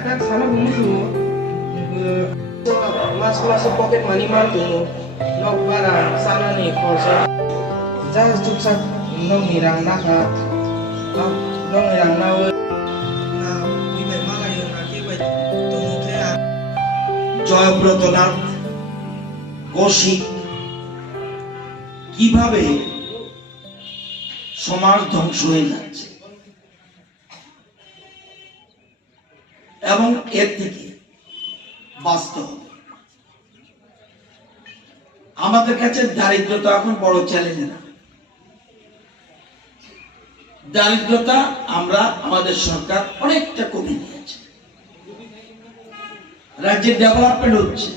tak sana bungsu masuk pocket money martu nok barang sana nih korsa jas cuksak nong hirang naka nong hirang nawe na ibe malayo na kibe tumutea জয়ব্রতনাথ Kaushik কিভাবে সমাজ ধ্বংস হয়ে যাচ্ছে এবং এর থেকে বাঁচতে হবে। আমাদের কাছে দারিদ্রতা এখন বড় চ্যালেঞ্জ না। দারিদ্রতা আমরা আমাদের সরকার অনেকটা কমিয়ে দিয়েছে। রাজ্যের ডেভেলপমেন্ট হচ্ছে,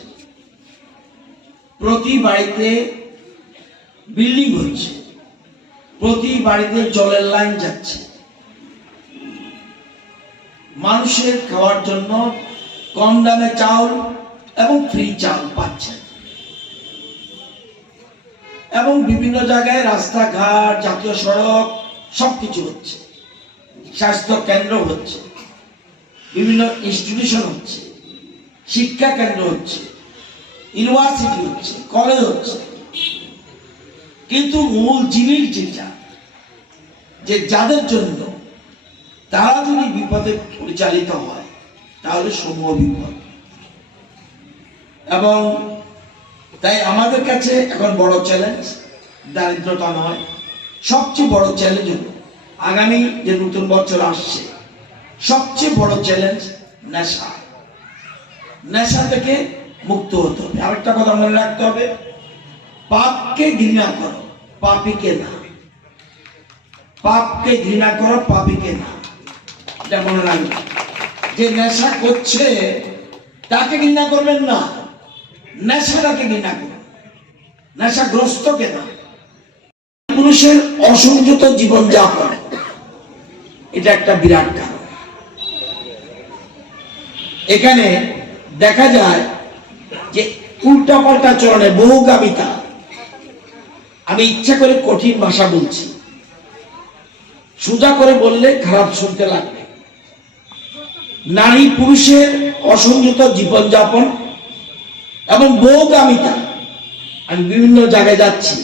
প্রতি বাড়িতে বিল্ডিং হচ্ছে, প্রতি বাড়িতে জলের লাইন যাচ্ছে, মানুষের খাওয়ার জন্য কম দামে চাউল এবং ফ্রি চাউল পাচ্ছে, এবং বিভিন্ন জায়গায় রাস্তাঘাট জাতীয় সড়ক সবকিছু হচ্ছে, স্বাস্থ্য কেন্দ্র হচ্ছে, বিভিন্ন ইনস্টিটিউশন হচ্ছে, শিক্ষা কেন্দ্র হচ্ছে, ইউনিভার্সিটি হচ্ছে, কলেজ হচ্ছে। কিন্তু মূল জিনিস যেটা যে যাদের জন্য তারা যদি বিপদে পরিচালিত হয় তাহলে সমূহ বিপদ। এবং তাই আমাদের কাছে এখন বড় চ্যালেঞ্জ দারিদ্রতা নয়, সবচেয়ে বড় চ্যালেঞ্জ হলো আগামী যে নতুন বছর আসছে সবচেয়ে বড় চ্যালেঞ্জ নেশা। নেশা থেকে মুক্ত হতে হবে। আরেকটা কথা মনে রাখতে হবে, পাপকে ঘৃণা করো, পাপীকে না। পাপকে ঘৃণা করো, পাপীকে না। এটা মনে রাখবেন। যে নেশা করছে তাকে ঘৃণা করবেন না, নেশাটাকে ঘৃণা করুন, নেশাগ্রস্তকে না। পুরুষের অসংযত জীবনযাপন এটা একটা বিরাট কারণ। এখানে দেখা যায় যে উল্টাপাল্টা চরণে বহুগামিতা। আমি ইচ্ছা করে কঠিন ভাষা বলছি, সোজা করে বললে খারাপ শুনতে লাগবে। নারী পুরুষের অসংযত জীবনযাপন এবং বহুগামিতা। আমি বিভিন্ন জায়গায় যাচ্ছি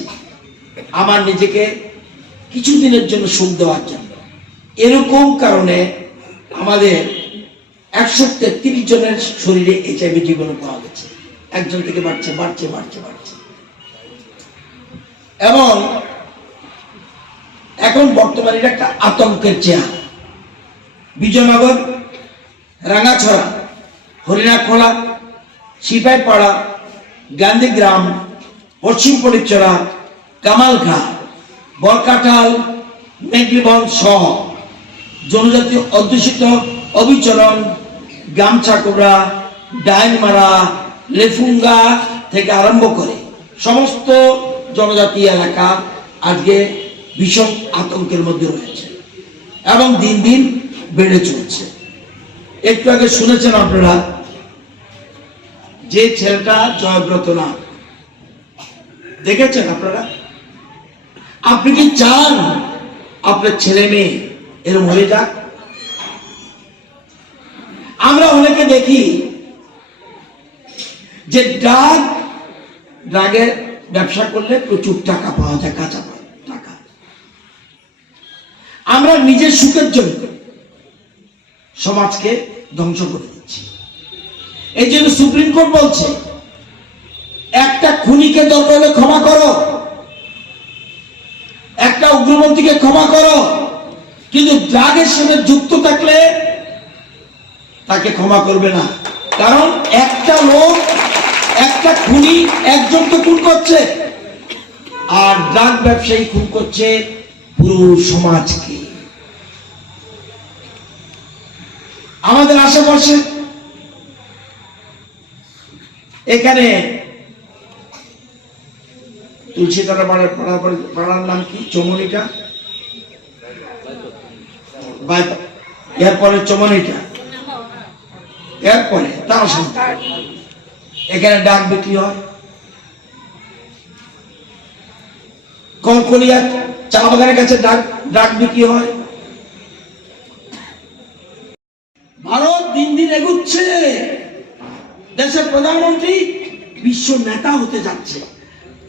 আমার নিজেকে কিছুদিনের জন্য সুখ দেওয়ার জন্য। এরকম কারণে আমাদের 133 জনের শরীরে HIV জীবাণু পাওয়া গেছে। একজন থেকে বাড়ছে বাড়ছে বাড়ছে বাড়ছে। এবং এখন বর্তমানে একটা আতঙ্কের চেহারা। বিজয়নগর, রাঙ্গাছড়া, হরিণাখোলা, সিপাহীপাড়া, গান্ধীগ্রাম, পশ্চিম পরিচরা, কামালঘাট, বরকাটাল, মেঘলিবন সহ জনজাতীয় অধ্যুষিত অবিচরণ, গামছাকুড়া, ডাইনমারা, লেফুঙ্গা থেকে আরম্ভ করে সমস্ত জনজাতি এলাকা আজকে ভীষণ আতঙ্কের মধ্যে রয়েছে এবং দিন দিন বেড়ে চলছে। একটু আগে শুনেছেন আপনারা যে ছেলেটা জয়ব্রতনাথ, দেখেছেন আপনারা? আপনি কি চান আপনার ছেলে মেয়ে এরকম হয়ে যাক? আমরা অনেকে দেখি যে ড্রাগের ব্যবসা করলে প্রচুর টাকা পাওয়া যায়, কাঁচা টাকা। আমরা নিজের সুখের জন্য সমাজকে ধ্বংস করে দিচ্ছি। এই জন্য সুপ্রিম কোর্ট বলছে একটা খুনিকে দরকার হলে ক্ষমা করো, একটা উগ্রপন্থীকে ক্ষমা করো, কিন্তু ড্রাগের সাথে যুক্ত থাকলে তাকে ক্ষমা করবে না। কারণ একটা লোক, একটা খুনি একজনকে খুন করছে, আর ড্রাগ ব্যবসায়ী খুন করছে পুরো সমাজকে। আমাদের আশেপাশে এখানে তুলসীতলা পাড়ার নাম কি? চমনিটা, এরপরে চমনিটা, এরপরে তার সাথে এখানে ডাক বিক্রি হয়। কলকলিয়া চা বাগানের কাছে ডাক বিক্রি হয়। ভারত দিন দিন এগুচ্ছে, দেশের প্রধানমন্ত্রী বিশ্ব নেতা হতে যাচ্ছে।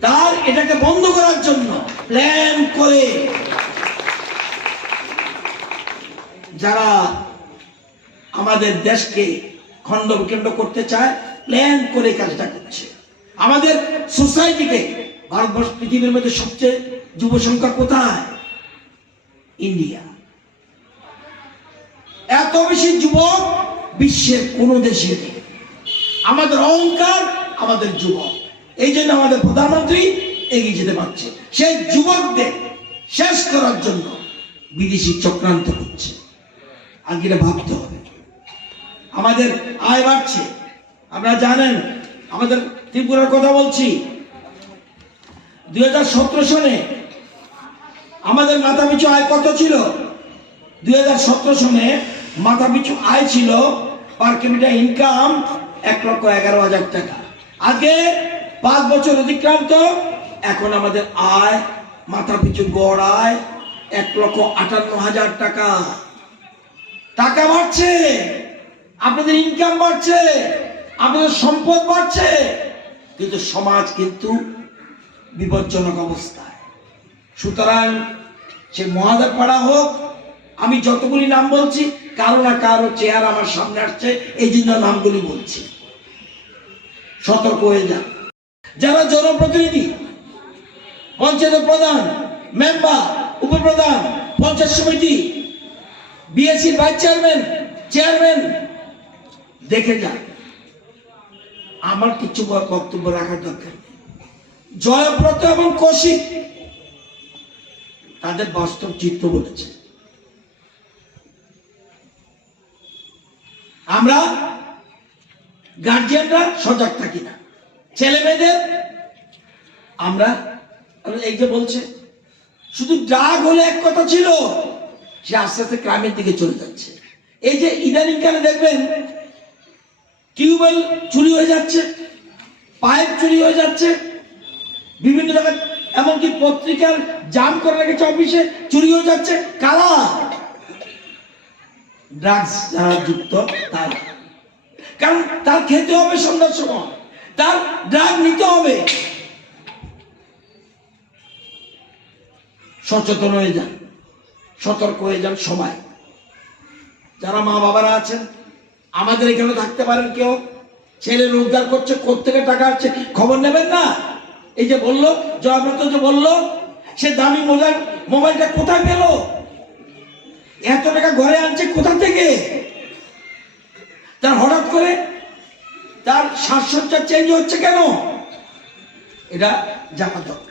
তার এটাকে বন্ধ করার জন্য প্ল্যান করে যারা আমাদের দেশকে খণ্ড বিখণ্ড করতে চায়, প্ল্যান করে কাজটা করছে। আমাদের সোসাইটিকে, ভারতবর্ষ পৃথিবীর মধ্যে সবচেয়ে যুব সংখ্যা কোথায়? ইন্ডিয়া। এত বেশি যুবক বিশ্বের কোন দেশে নেই। আমাদের অহংকার আমাদের যুবক, এই জন্য আমাদের প্রধানমন্ত্রী এগিয়ে যেতে পারছে। সেই যুবকদের শেষ করার জন্য বিদেশি চক্রান্ত করছে। আগে ভাবতে হবে। আমাদের আয় বাড়ছে, আপনারা জানেন। আমাদের ত্রিপুরার কথা বলছি, 2017 সনে আমাদের মাথাপিছু আয় কত ছিল? 2017 সনে মাথাপিছু আয় ছিল, পার ক্যাপিটা ইনকাম 1,11,000 টাকা। আগে 5 বছর অতিক্রান্ত, এখন আমাদের আয় মাথাপিছু গড় আয় 1,58,000 টাকা। টাকা বাড়ছে, আপনাদের ইনকাম বাড়ছে, আপনাদের সম্পদ বাড়ছে, কিন্তু সমাজ কিন্তু বিপজ্জনক অবস্থায়। সুতরাং সে মহাদেব পাড়া হোক, আমি যতগুলি নাম বলছি, কারো না কারো চেহারা আমার সামনে আসছে, এই জন্য নামগুলি বলছি। সতর্ক হয়ে যান। যারা জনপ্রতিনিধি, পঞ্চায়েত প্রধান, মেম্বার, উপপ্রধান, পঞ্চায়েত সমিতি, বিএসসি ভাইস চেয়ারম্যান, চেয়ারম্যান, দেখে যান। আমার কিছু বক্তব্য রাখার দরকার নেই। জয়ব্রত এবং কৌশিক তাদের বাস্তব চিত্র বলেছে। আমরা গার্জিয়ানরা সজাগ থাকি না, ছেলে মেয়েদের আমরা এই যে বলছে শুধু ড্রাগ হলে এক কথা ছিল, সে আস্তে আস্তে ক্রাইমের দিকে চলে যাচ্ছে। এই যে ইদানিং কালে দেখবেন টিউবওয়েল চুরি হয়ে যাচ্ছে, পাইপ চুরি হয়ে যাচ্ছে, বিভিন্ন জায়গায়, এমনকি পত্রিকার জাম করে রেখেছে অফিসে, চুরি হয়ে যাচ্ছে। কারা? ড্রাগস যারা যুক্ত তারা। কারণ তার খেতে হবে সন্ধ্যার সময়, তার ড্রাগ নিতে হবে। সচেতন হয়ে যান, সতর্ক হয়ে যান সবাই। যারা মা বাবারা আছেন, আমাদের এখানে থাকতে পারেন, কেউ ছেলে রোজগার করছে, কোত্থেকে টাকা আসছে খবর নেবেন না? এই যে বললো জয়ব্রত, যে বললো সে দামি মোবাইলটা কোথায় পেল? এত টাকা ঘরে আনছে কোথা থেকে? তার হঠাৎ করে তার সাজসজ্জা চেঞ্জ হচ্ছে কেন? এটা জানা দরকার।